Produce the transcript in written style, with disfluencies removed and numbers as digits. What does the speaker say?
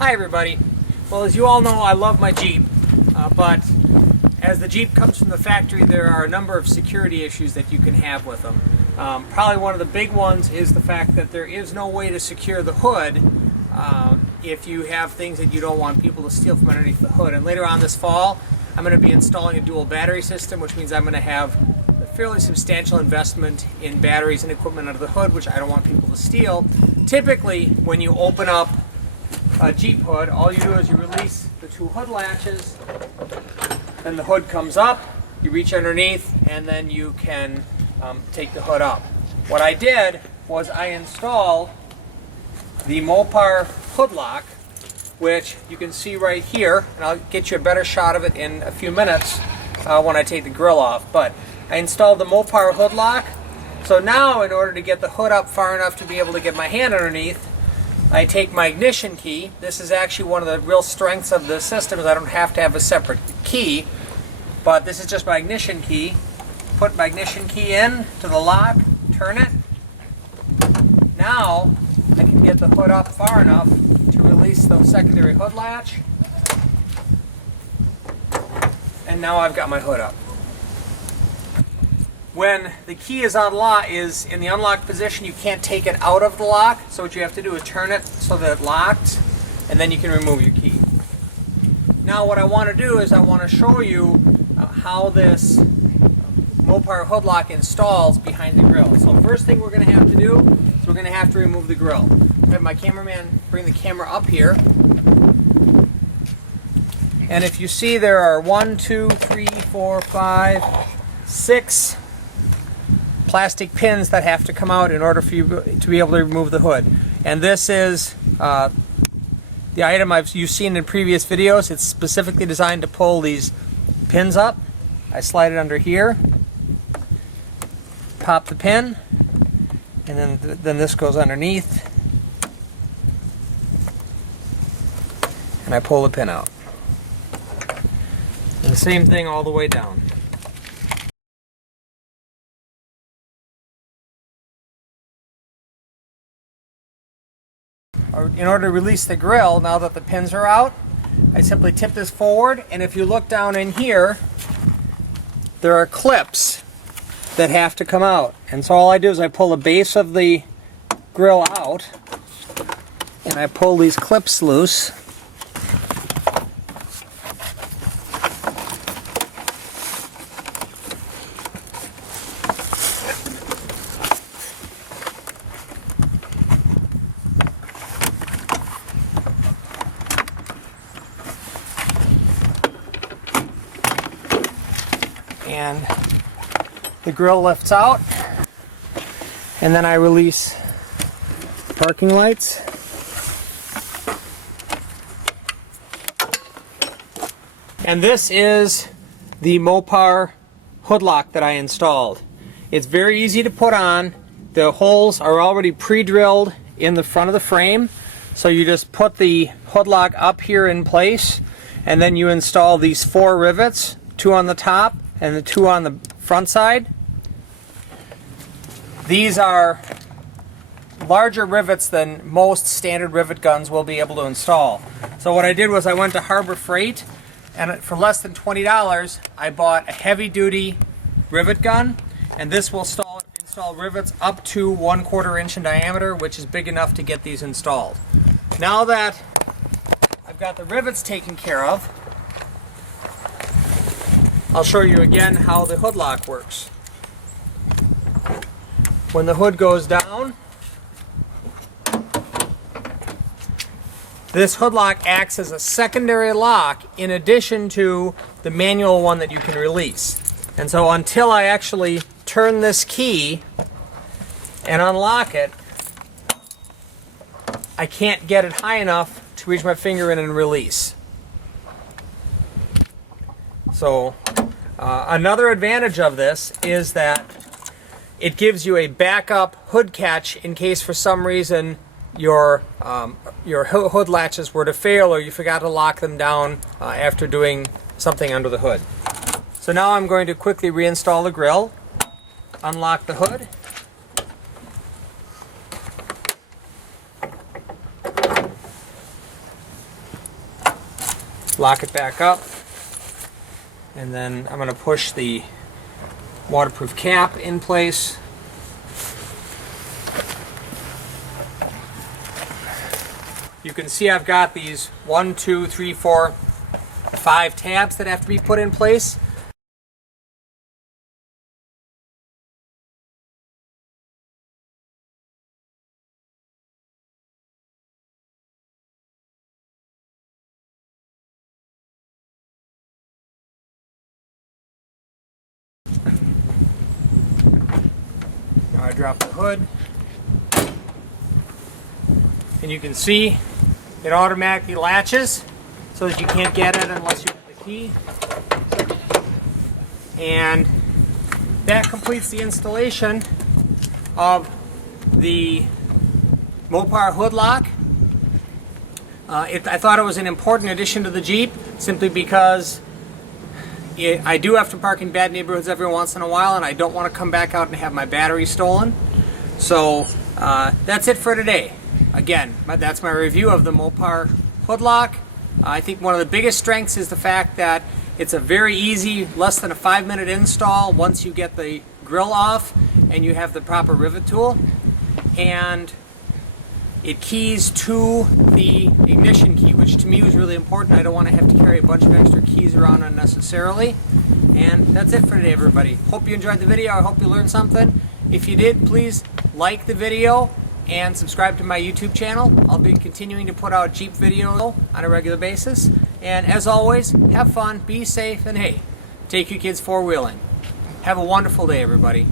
Hi everybody. Well, as you all know, I love my Jeep, but as the Jeep comes from the factory, there are a number of security issues that you can have with them. Probably one of the big ones is the fact that there is no way to secure the hood if you have things that you don't want people to steal from underneath the hood. And later on this fall, I'm going to be installing a dual battery system, which means I'm going to have a fairly substantial investment in batteries and equipment under the hood, which I don't want people to steal. Typically, when you open up a Jeep hood, all you do is you release the two hood latches, then the hood comes up, you reach underneath, and then you can take the hood up. What I did was I installed the Mopar hood lock, which you can see right here, and I'll get you a better shot of it in a few minutes when I take the grill off. But I installed the Mopar hood lock, so now in order to get the hood up far enough to be able to get my hand underneath, I take my ignition key. This is actually one of the real strengths of the system, is I don't have to have a separate key, but this is just my ignition key. Put my ignition key in to the lock, turn it. Now I can get the hood up far enough to release the secondary hood latch, and now I've got my hood up. When the key is in the unlocked position, you can't take it out of the lock, so what you have to do is turn it so that it locked, and then you can remove your key. Now what I want to do is I want to show you how this Mopar hood lock installs behind the grill. So first thing we're going to have to do is we're going to have to remove the grill. I have my cameraman bring the camera up here. And if you see, there are 6 plastic pins that have to come out in order for you to be able to remove the hood. And this is the item you've seen in previous videos. It's specifically designed to pull these pins up. I slide it under here, pop the pin, and then this goes underneath, and I pull the pin out. And the same thing all the way down. In order to release the grill, now that the pins are out, I simply tip this forward, and if you look down in here, there are clips that have to come out. And so all I do is I pull the base of the grill out, and I pull these clips loose. And the grill lifts out, and then I release the parking lights. And this is the Mopar hood lock that I installed. It's very easy to put on. The holes are already pre-drilled in the front of the frame, so you just put the hood lock up here in place, and then you install these 4 rivets, 2 on the top and the 2 on the front side. These are larger rivets than most standard rivet guns will be able to install. So what I did was I went to Harbor Freight, and for less than $20 I bought a heavy-duty rivet gun, and this will install rivets up to 1/4 inch in diameter, which is big enough to get these installed. Now that I've got the rivets taken care of, I'll show you again how the hood lock works. When the hood goes down, this hood lock acts as a secondary lock in addition to the manual one that you can release. And so until I actually turn this key and unlock it, I can't get it high enough to reach my finger in and release. So another advantage of this is that it gives you a backup hood catch in case for some reason your hood latches were to fail or you forgot to lock them down after doing something under the hood. So now I'm going to quickly reinstall the grill, unlock the hood, lock it back up, and then I'm going to push the waterproof cap in place. You can see I've got these 1, 2, 3, 4, 5 tabs that have to be put in place. Now I drop the hood, and you can see it automatically latches so that you can't get it unless you have the key. And that completes the installation of the Mopar hood lock. I thought it was an important addition to the Jeep simply because I do have to park in bad neighborhoods every once in a while, and I don't want to come back out and have my battery stolen. So that's it for today. Again, that's my review of the Mopar hood lock. I think one of the biggest strengths is the fact that it's a very easy, less than a 5-minute install once you get the grill off and you have the proper rivet tool. And it keys to the ignition key, which to me was really important. I don't want to have to carry a bunch of extra keys around unnecessarily. And that's it for today, everybody. Hope you enjoyed the video. I hope you learned something. If you did, please like the video and subscribe to my YouTube channel. I'll be continuing to put out Jeep videos on a regular basis. And as always, have fun, be safe, and hey, take your kids four-wheeling. Have a wonderful day, everybody.